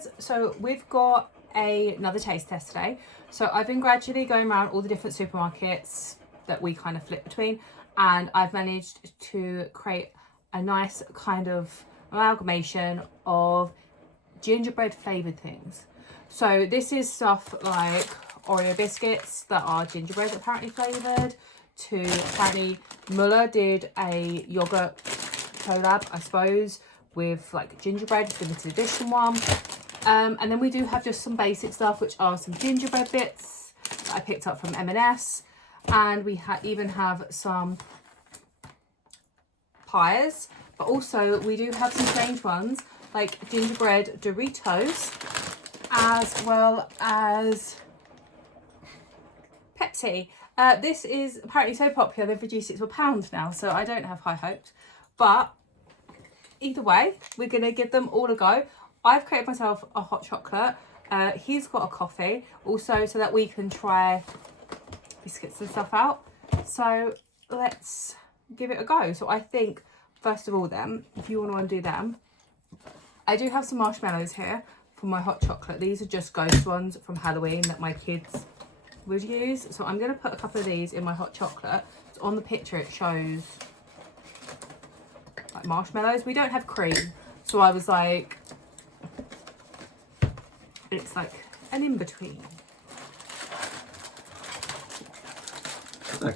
guys, so we've got another taste test today. So I've been gradually going around all the different supermarkets that we kind of flip between, and I've managed to create a nice kind of amalgamation of gingerbread flavoured things. So this is stuff like Oreo biscuits that are gingerbread apparently flavoured, to apparently Muller did a yoghurt collab, I suppose, with like gingerbread, limited edition one. And then we do have just some basic stuff, which are some gingerbread bits that I picked up from M&S. And we even have some pies, but also we do have some strange ones like Gingerbread Doritos, as well as Pepsi. This is apparently so popular they've reduced it to £1 now, so I don't have high hopes. But either way, we're going to give them all a go. I've created myself a hot chocolate. He's got a coffee also, so that we can try biscuits and stuff out. So let's give it a go. So I think, first of all then, if you want to undo them, I do have some marshmallows here for my hot chocolate. These are just ghost ones from Halloween that my kids would use. So I'm going to put a couple of these in my hot chocolate. So on the picture it shows like marshmallows. We don't have cream, so I was like, it's like an in-between. So,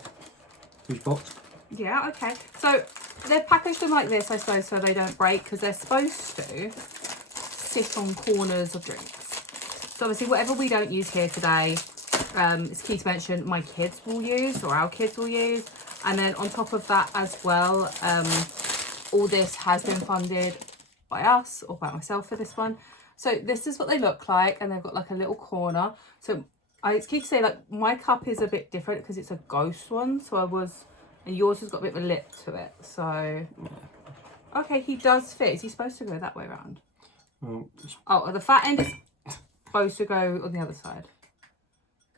huge box. Yeah, okay. So they've packaged them like this, I suppose, so they don't break, because they're supposed to sit on corners of drinks. So obviously whatever we don't use here today, it's key to mention my kids will use, or our kids will use. And then on top of that as well, all this has been funded by us, or by myself for this one. So this is what they look like, and they've got like a little corner. So it's key to say, like, my cup is a bit different because it's a ghost one. So and yours has got a bit of a lip to it. So, okay, he does fit. Is he supposed to go that way around? Oh, the fat end is supposed to go on the other side.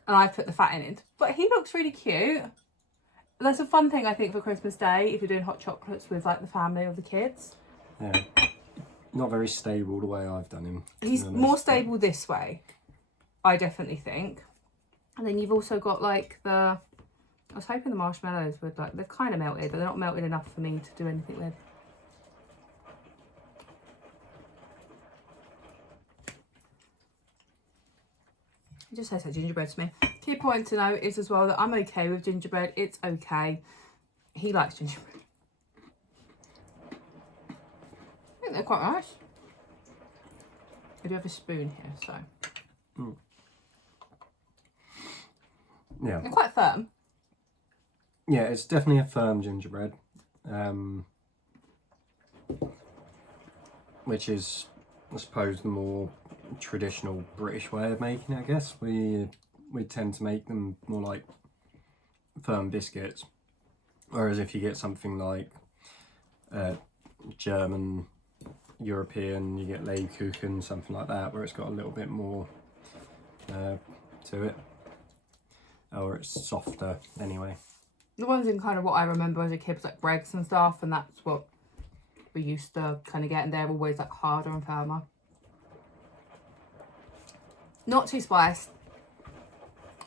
And I put the fat end in. But he looks really cute. That's a fun thing, I think, for Christmas Day, if you're doing hot chocolates with like the family or the kids. Yeah. Not very stable the way I've done him. He's more stable this way, I definitely think. And then you've also got like I was hoping the marshmallows would, like, they're kind of melted, but they're not melted enough for me to do anything with. It just tastes like gingerbread to me. Key point to note is as well that I'm okay with gingerbread. It's okay. He likes gingerbread. I think they're quite nice. I do have a spoon here, so. Yeah. They're quite firm. Yeah, it's definitely a firm gingerbread. Which is, I suppose, the more traditional British way of making it, I guess. We tend to make them more like firm biscuits. Whereas if you get something like German, European, you get Lebkuchen, something like that, where it's got a little bit more to it. Or it's softer anyway. The ones in kind of what I remember as a kid was like Greggs and stuff, and that's what we used to kind of get, and they're always like harder and firmer. Not too spiced.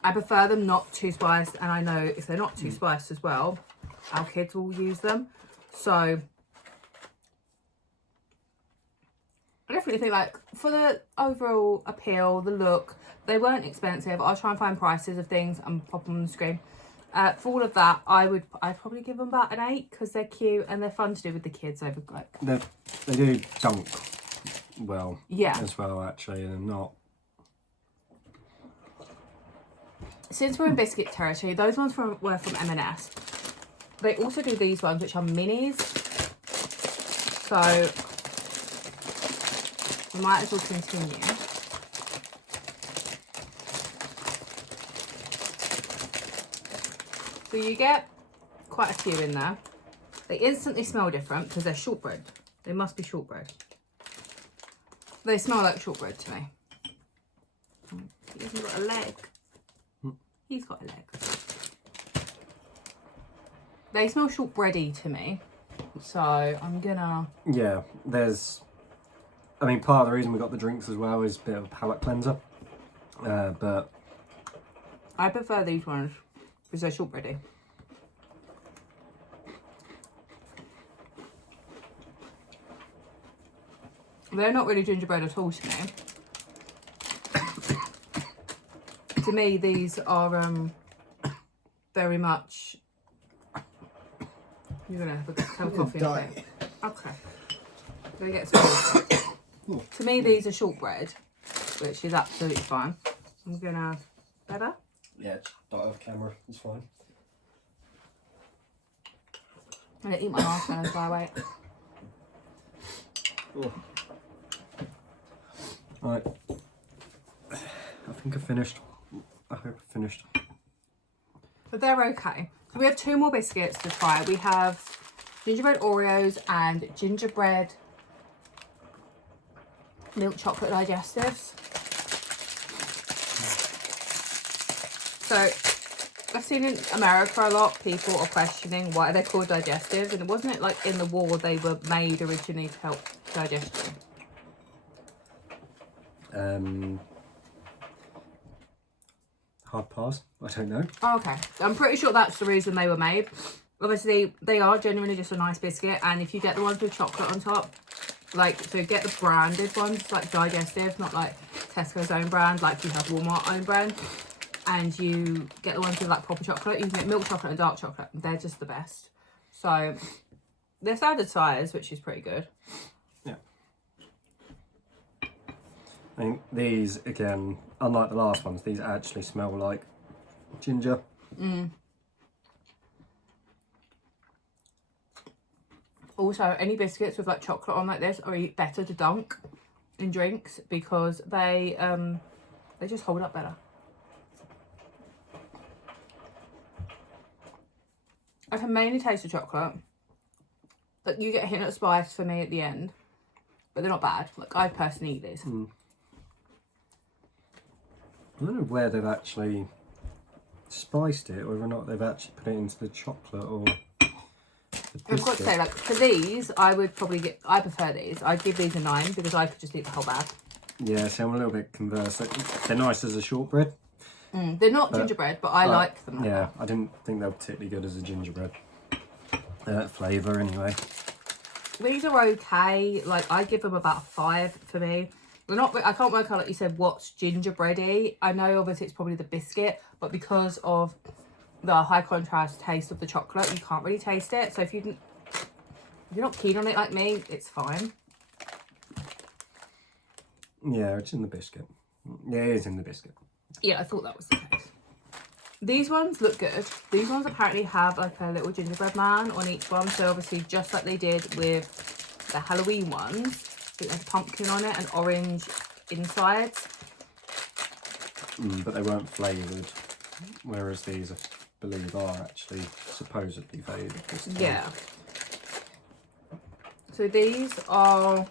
I prefer them not too spiced, and I know if they're not too spiced as well, our kids will use them. So I definitely think, like, for the overall appeal, the look, they weren't expensive. I'll try and find prices of things and pop them on the screen. For all of that, I'd probably give them about an 8 because they're cute and they're fun to do with the kids over, like. They do dunk well. Yeah. As well, actually, and not. Since we're in biscuit territory, those ones were from M&S. They also do these ones, which are minis. So we might as well continue. So you get quite a few in there. They instantly smell different because they're shortbread. They must be shortbread. They smell like shortbread to me. He hasn't got a leg. He's got a leg. They smell shortbready to me. So I'm gonna... Yeah, there's I mean, part of the reason we got the drinks as well is a bit of a palate cleanser. But I prefer these ones because they're shortbready. They're not really gingerbread at all to me. To me, these are very much. You're gonna have a cup of coffee. Okay. Okay. Gonna get some. To me, these are shortbread, which is absolutely fine. I'm gonna better. yeah, don't have camera. It's fine. I'm gonna eat my marshmallows by weight. Oh. Right. I think I finished. I hope I finished. But they're okay. So we have 2 more biscuits to try. We have gingerbread Oreos and gingerbread milk chocolate digestives. So I've seen in America a lot people are questioning why they're called digestives, and it wasn't it like in the war they were made originally to help digestion. Hard pass. I don't know. Oh, okay. I'm pretty sure that's the reason they were made. Obviously, they are genuinely just a nice biscuit, and if you get the ones with chocolate on top, like, so get the branded ones, like digestive, not like Tesco's own brand, like you have Walmart own brand, and you get the ones with like proper chocolate. You can get milk chocolate and dark chocolate. They're just the best. So they're standard size, which is pretty good. Yeah. I think these, again, unlike the last ones, these actually smell like ginger. Also, any biscuits with like chocolate on like this are better to dunk in drinks because they just hold up better. I can mainly taste the chocolate, but you get a hint of spice for me at the end, but they're not bad. Like, I personally eat these. I don't know where they've actually spiced it, whether or not they've actually put it into the chocolate or the I've got to say, like, for these, I would probably I prefer these. I'd give these a 9 because I could just eat the whole bag. Yeah, so I'm a little bit converse. They're nice as a shortbread. They're not gingerbread, but I like them. Yeah, I didn't think they were particularly good as a gingerbread flavour anyway. These are okay. Like, I give them about a 5 for me. They're not. I can't work out, like you said, what's gingerbready. I know obviously it's probably the biscuit, but because of the high contrast taste of the chocolate, you can't really taste it. So if you're not keen on it like me, it's fine. Yeah, it's in the biscuit. Yeah, it is in the biscuit. Yeah, I thought that was the case. These ones look good. These ones apparently have like a little gingerbread man on each one. So obviously just like they did with the Halloween ones, there's a pumpkin on it and orange insides. But they weren't flavoured, whereas these, I believe, are actually supposedly flavoured. Yeah. So these are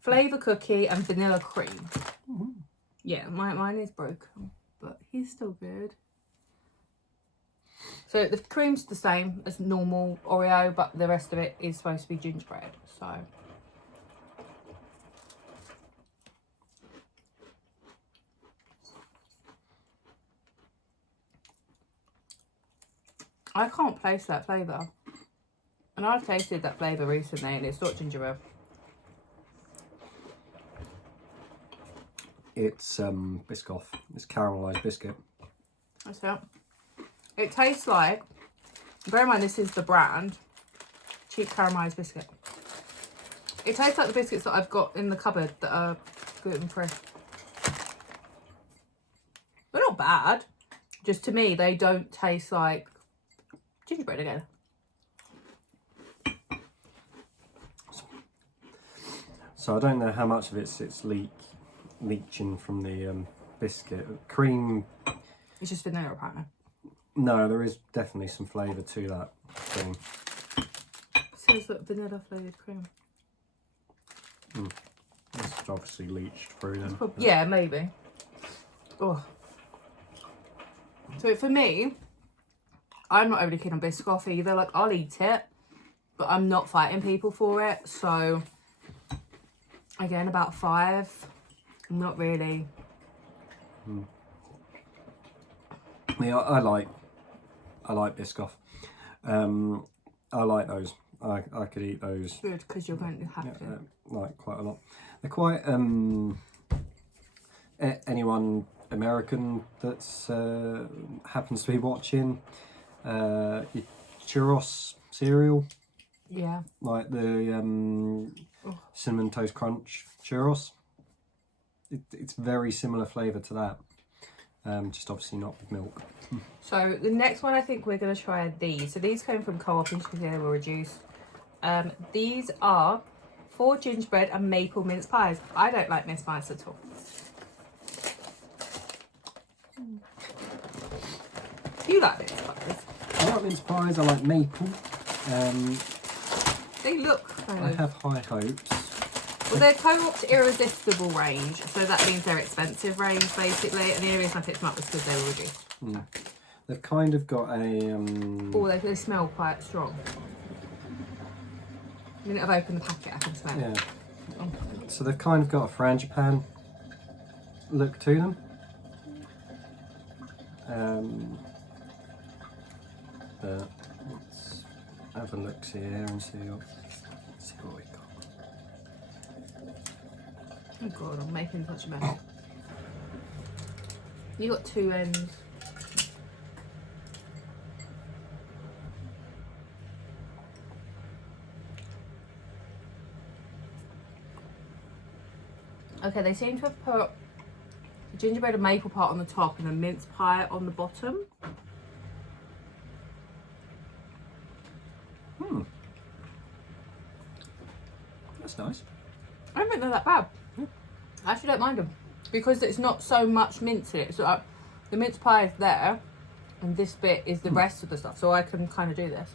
flavour cookie and vanilla cream. Yeah, mine is broken, but he's still good. So the cream's the same as normal Oreo, but the rest of it is supposed to be gingerbread. So I can't place that flavour. And I've tasted that flavour recently and it's not gingerbread. It's Biscoff. It's caramelised biscuit. That's it. It tastes like, bear in mind this is the brand, cheap caramelised biscuit. It tastes like the biscuits that I've got in the cupboard that are gluten free. They're not bad. Just to me, they don't taste like gingerbread again. So I don't know how much of it's leaching from the biscuit. Cream. It's just vanilla apparently. No, there is definitely some flavour to that thing. It says that vanilla flavoured cream. It's obviously leached through then. Yeah, maybe. Oh. So for me, I'm not overly keen on Biscoff either. Like, I'll eat it, but I'm not fighting people for it. So Again, about 5. Not really. Yeah, I like Biscoff. I like those. I could eat those. Good, because you're going to have to. Like quite a lot. They're quite anyone American that's happens to be watching your churros cereal, Yeah. like the cinnamon toast crunch churros. It's very similar flavour to that, just obviously not with milk. So the next one, I think we're going to try these. So these came from Co-op and they were reduced. These are 4 gingerbread and maple mince pies. I don't like mince pies at all. You like mince pies? I like mince pies. I like maple. They look kind I of... have high hopes. Well, they're Co-op's Irresistible range, so that means they're expensive range, basically. And the only reason I picked them up was because they were reduced. They've kind of got a... Oh, they smell quite strong. The minute I've opened the packet, I can smell it. Yeah. So they've kind of got a frangipane look to them. But let's have a look here and see what we got. Oh god, I'm making such a mess. You got 2 ends. Okay, they seem to have put the gingerbread and maple part on the top and the mince pie on the bottom. That's nice. I don't think they're that bad. I actually don't mind them because it's not so much mince in it. So the mince pie is there and this bit is the rest of the stuff. So I can kind of do this.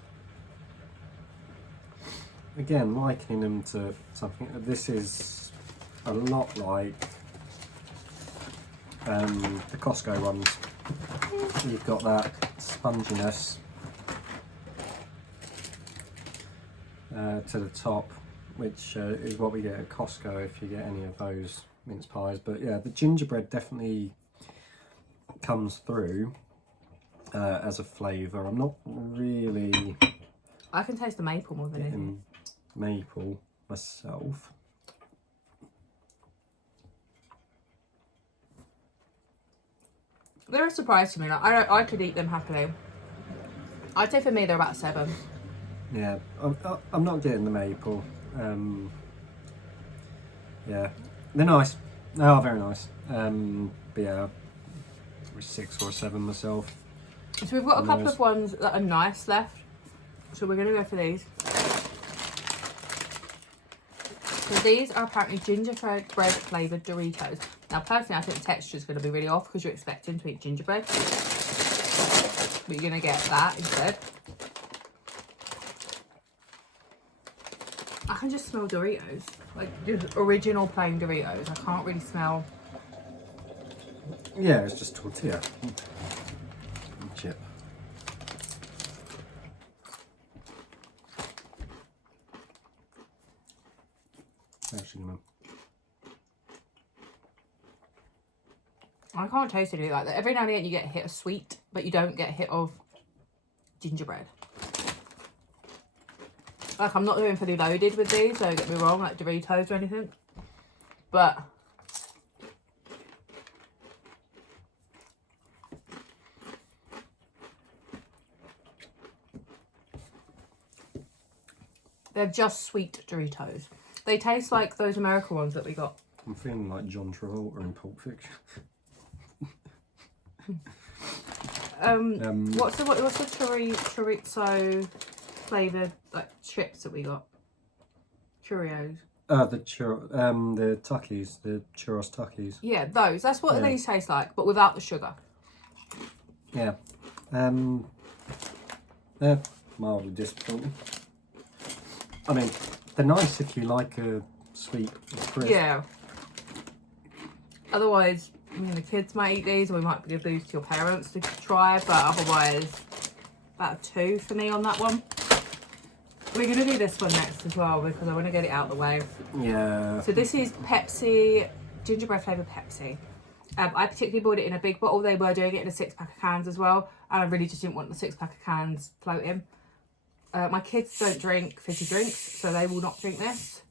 Again, likening them to something. This is a lot like the Costco ones. You've got that sponginess to the top, which is what we get at Costco if you get any of those mince pies. But yeah, the gingerbread definitely comes through as a flavour. I'm not really I can taste the maple more than anything. Maple myself. They're a surprise to me. Like I could eat them happily. I'd say for me they're about 7. Yeah, I'm not getting the maple. Yeah, they're nice. They are very nice. But yeah, 6 or 7 myself. So we've got a couple of ones that are nice left. So we're going to go for these. So these are apparently gingerbread flavoured Doritos. Now personally I think the texture is going to be really off because you're expecting to eat gingerbread. But you're going to get that instead. I can just smell Doritos. Like just original plain Doritos. I can't really smell... Yeah, it's just tortilla. Chip. I can't taste it like that. Every now and again you get a hit of sweet, but you don't get a hit of gingerbread. Like, I'm not doing fully loaded with these, don't get me wrong, like Doritos or anything. But they're just sweet Doritos. They taste like those American ones that we got. I'm feeling like John Travolta in Pulp Fiction. What's the chorizo flavoured like chips that we got? Cheerios. The Tuckies, the churros Tuckies. Yeah, those. That's what these taste like, but without the sugar. Yeah. They're mildly disappointing. I mean, they're nice if you like a sweet crisp. Yeah. Otherwise, I mean, the kids might eat these, or we might give these to your parents to try, but otherwise, about a 2 for me on that one. We're going to do this one next as well because I want to get it out of the way. Yeah. So this is Pepsi, gingerbread flavoured Pepsi. I particularly bought it in a big bottle. They were doing it in a 6-pack of cans as well. And I really just didn't want the 6-pack of cans floating. My kids don't drink fizzy drinks, so they will not drink this.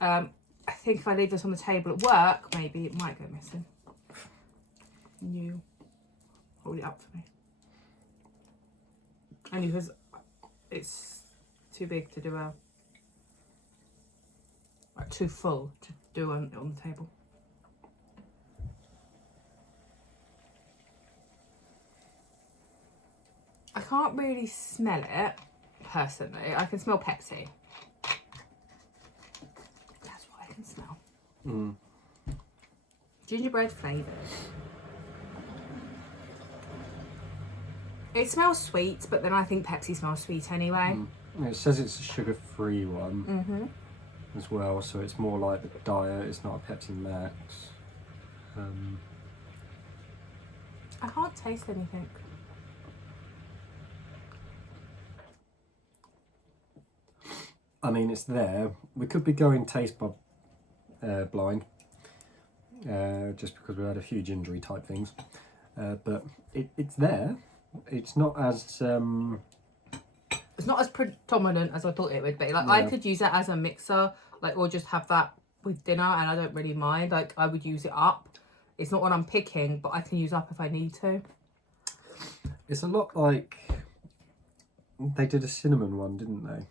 I think if I leave this on the table at work, maybe it might go missing. You hold it up for me. Only because it's too big to do like too full to do on the table. I can't really smell it, personally. I can smell Pepsi. That's what I can smell. Gingerbread flavoured. It smells sweet, but then I think Pepsi smells sweet anyway. It says it's a sugar-free one as well, so it's more like the diet. It's not a Pepsi Max. I can't taste anything. I mean, it's there. We could be going taste blind, just because we had a few gingery type things, but it's there. It's not as it's not as predominant as I thought it would be. Like, yeah. I could use that as a mixer, like, or just have that with dinner, and I don't really mind. Like, I would use it up. It's not what I'm picking, but I can use up if I need to. It's a lot like they did a cinnamon one, didn't they?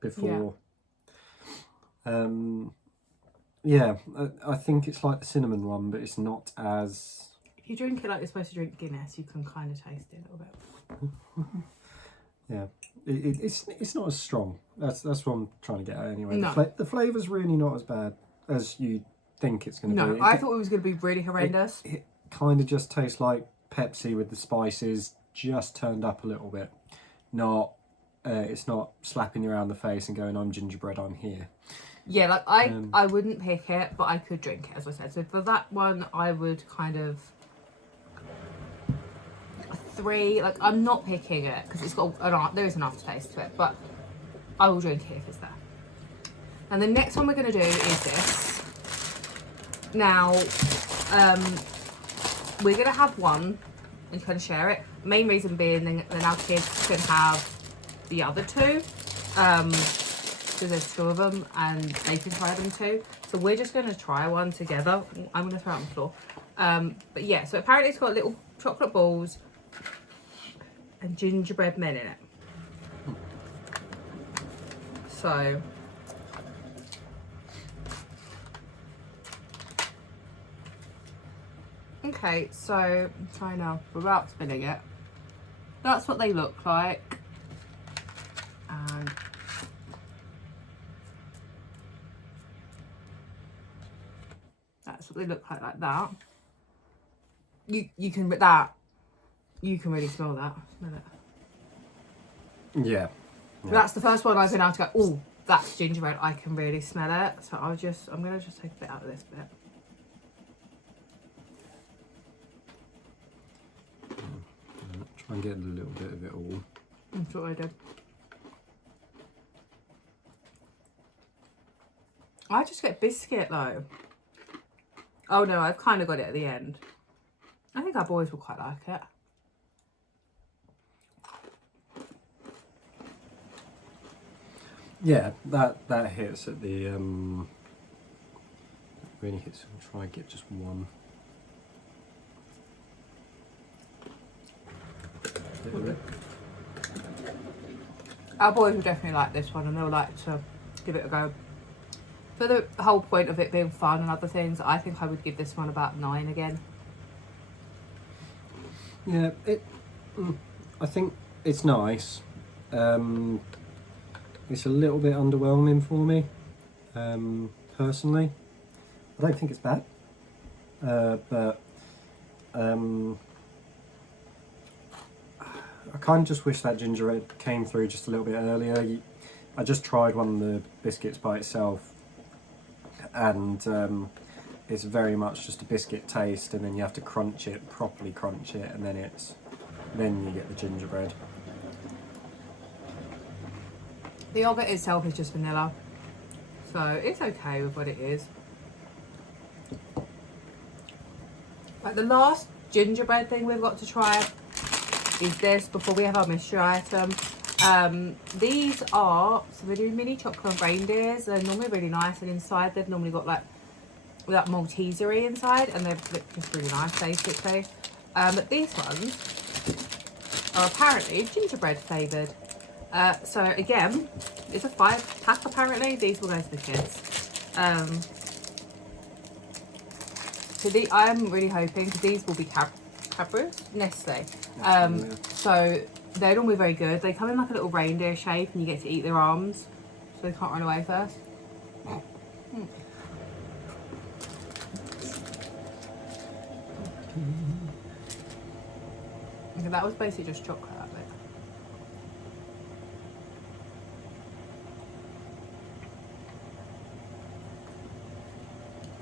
Before. Yeah, I think it's like the cinnamon one, but it's not as... If you drink it like you're supposed to drink Guinness, you can kind of taste it a little bit. Yeah, it's not as strong. That's what I'm trying to get at anyway. No. The flavour's really not as bad as you think it's going to be. No, I thought it was going to be really horrendous. It kind of just tastes like Pepsi with the spices just turned up a little bit. It's not slapping you around the face and going, I'm gingerbread, I'm here. Yeah, like I wouldn't pick it, but I could drink it, as I said. So for that one, I would kind of... 3. Like, I'm not picking it because it's got there is an aftertaste to it, but I will drink it if it's there. And the next one we're going to do is this. Now, we're going to have one and kind of share it. Main reason being then our kids can have the other 2, because there's 2 of them and they can try them too. So we're just going to try one together. I'm going to throw it on the floor. But yeah, so apparently it's got little chocolate balls and gingerbread men in it. So okay, so I'm trying now without spinning it. That's what they look like. And that's what they look like that. You can really smell that. Smell it. Yeah. That's the first one I've been able to go, oh, that's gingerbread. I can really smell it. So I'm going to just take a bit out of this bit. Try and get a little bit of it all. That's what I did. I just get biscuit though. Oh no, I've kind of got it at the end. I think our boys will quite like it. Yeah, that hits at the really hits. I'll try and get just one. Our boys will definitely like this one and they'll like to give it a go. For the whole point of it being fun and other things, I think I would give this one about 9 again. Yeah, I think it's nice. It's a little bit underwhelming for me, personally. I don't think it's bad, but I kind of just wish that gingerbread came through just a little bit earlier. I just tried one of the biscuits by itself, and it's very much just a biscuit taste, and then you have to properly crunch it, and then you get the gingerbread. The yogurt itself is just vanilla, so it's okay with what it is. But the last gingerbread thing we've got to try is this before we have our mystery item. These are, so we're doing mini chocolate reindeers. They're normally really nice, and inside they've normally got like that Malteser inside, and they're just really nice basically. But these ones are apparently gingerbread flavoured. So again, it's a 5-pack apparently. These will go to the kids. So I'm really hoping, because these will be Cadbury's, Nestle. So they're normally very good. They come in like a little reindeer shape, and you get to eat their arms, so they can't run away first. Okay, that was basically just chocolate, that bit.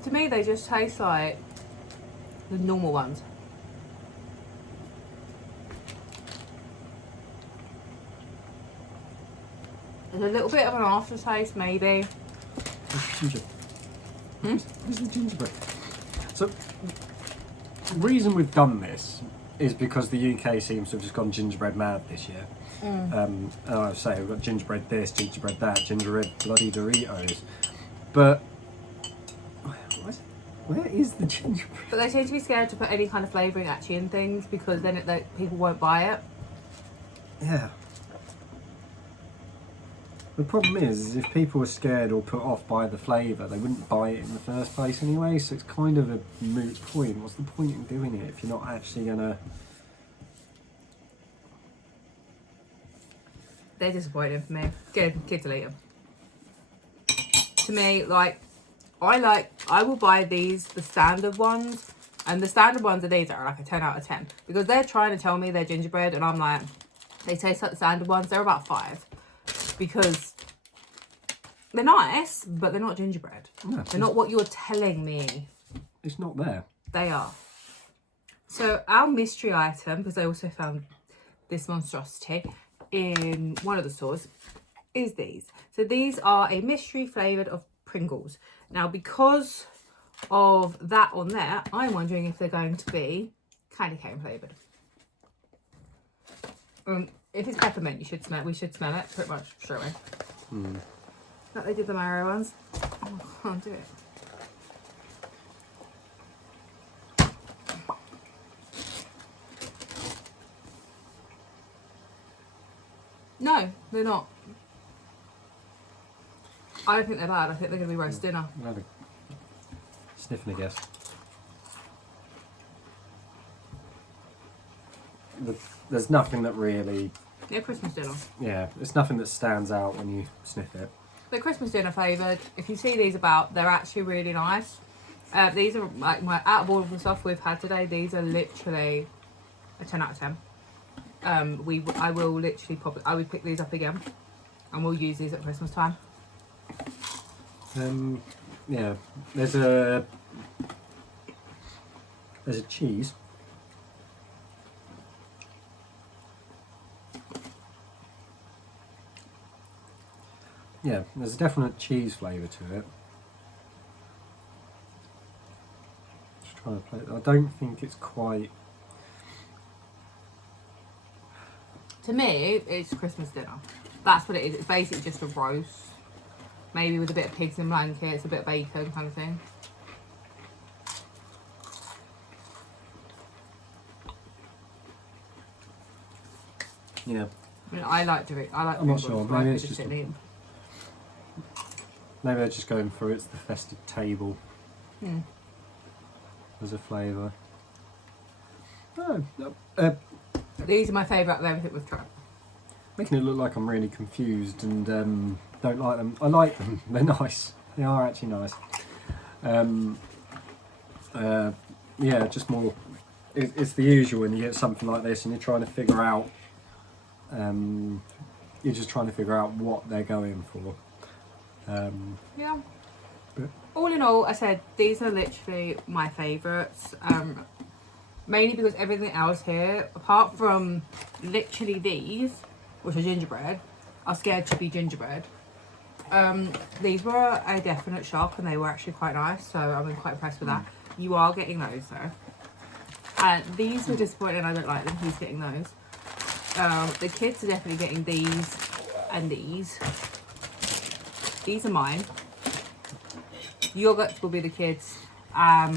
To me, they just taste like the normal ones. There's a little bit of an aftertaste, maybe. Where's the gingerbread? So, the reason we've done this is because the UK seems to have just gone gingerbread mad this year. And I say we've got gingerbread this, gingerbread that, gingerbread bloody Doritos. But where is the gingerbread? But they seem to be scared to put any kind of flavouring actually in things, because then people won't buy it. Yeah. The problem is if people were scared or put off by the flavour, they wouldn't buy it in the first place anyway, so it's kind of a moot point. What's the point in doing it if you're not actually going to... They're disappointing for me. Kids will eat them. To me, I will buy these, the standard ones, and the standard ones are these that are like a 10 out of 10, because they're trying to tell me they're gingerbread, and I'm like, they taste like the standard ones. They're about 5, because they're nice, but they're not gingerbread. No, they're not what you're telling me. It's not there. They are. So our mystery item, because I also found this monstrosity in one of the stores, is these. So these are a mystery flavoured of Pringles. Now, because of that on there, I'm wondering if they're going to be candy cane flavoured. If it's peppermint, we should smell it pretty much straight away. Like they did the Mario ones. Oh, I can't do it. No, they're not. I don't think they're bad. I think they're going to be roast dinner. I'll have a sniff and a guess. There's nothing that really... They're Christmas dinner. Yeah, there's nothing that stands out when you sniff it. They're Christmas dinner flavoured. If you see these about, they're actually really nice. These are like out of all of the stuff we've had today, these are literally a 10 out of 10. I will literally I would pick these up again, and we'll use these at Christmas time. Yeah, there's a cheese. Yeah, there's a definite cheese flavour to it. Just trying to play it. I don't think it's quite... To me, it's Christmas dinner. That's what it is. It's basically just a roast. Maybe with a bit of pigs in blankets, a bit of bacon kind of thing. Yeah. I mean, I like I'm not sure. Maybe it's just... Maybe they're just going through it's the festive table as a flavour. Oh, no. These are my favourite of everything we've tried. Making it look like I'm really confused and don't like them. I like them. They're nice. They are actually nice. Yeah, just more... It's the usual when you get something like this and you're trying to figure out... you're just trying to figure out what they're going for. Yeah. But all in all, I said these are literally my favourites. Mainly because everything else here, apart from literally these, which are gingerbread, are scared to be gingerbread. These were a definite shock and they were actually quite nice, so I'm quite impressed with that. You are getting those though. And these were disappointing, I don't like them. He's getting those. The kids are definitely getting these and these. These are mine. Yogurts will be the kids. I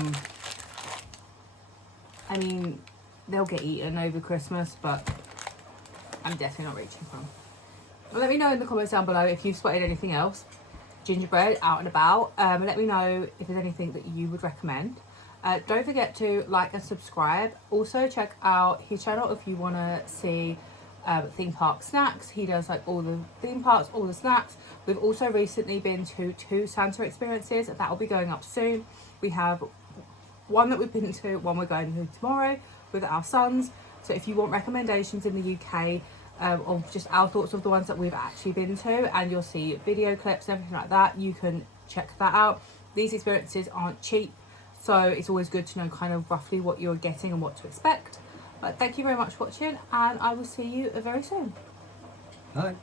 mean, they'll get eaten over Christmas, but I'm definitely not reaching for them. Well, let me know in the comments down below if you've spotted anything else. Gingerbread out and about. Let me know if there's anything that you would recommend. Don't forget to like and subscribe. Also check out his channel if you want to see theme park snacks. He does like all the theme parks, all the snacks. We've also recently been to 2 Santa experiences. That will be going up soon. We have one that we've been to, one we're going to tomorrow with our sons. So if you want recommendations in the UK of just our thoughts of the ones that we've actually been to, and you'll see video clips and everything like that, you can check that out. These experiences aren't cheap, so it's always good to know kind of roughly what you're getting and what to expect. But thank you very much for watching, and I will see you very soon. Bye.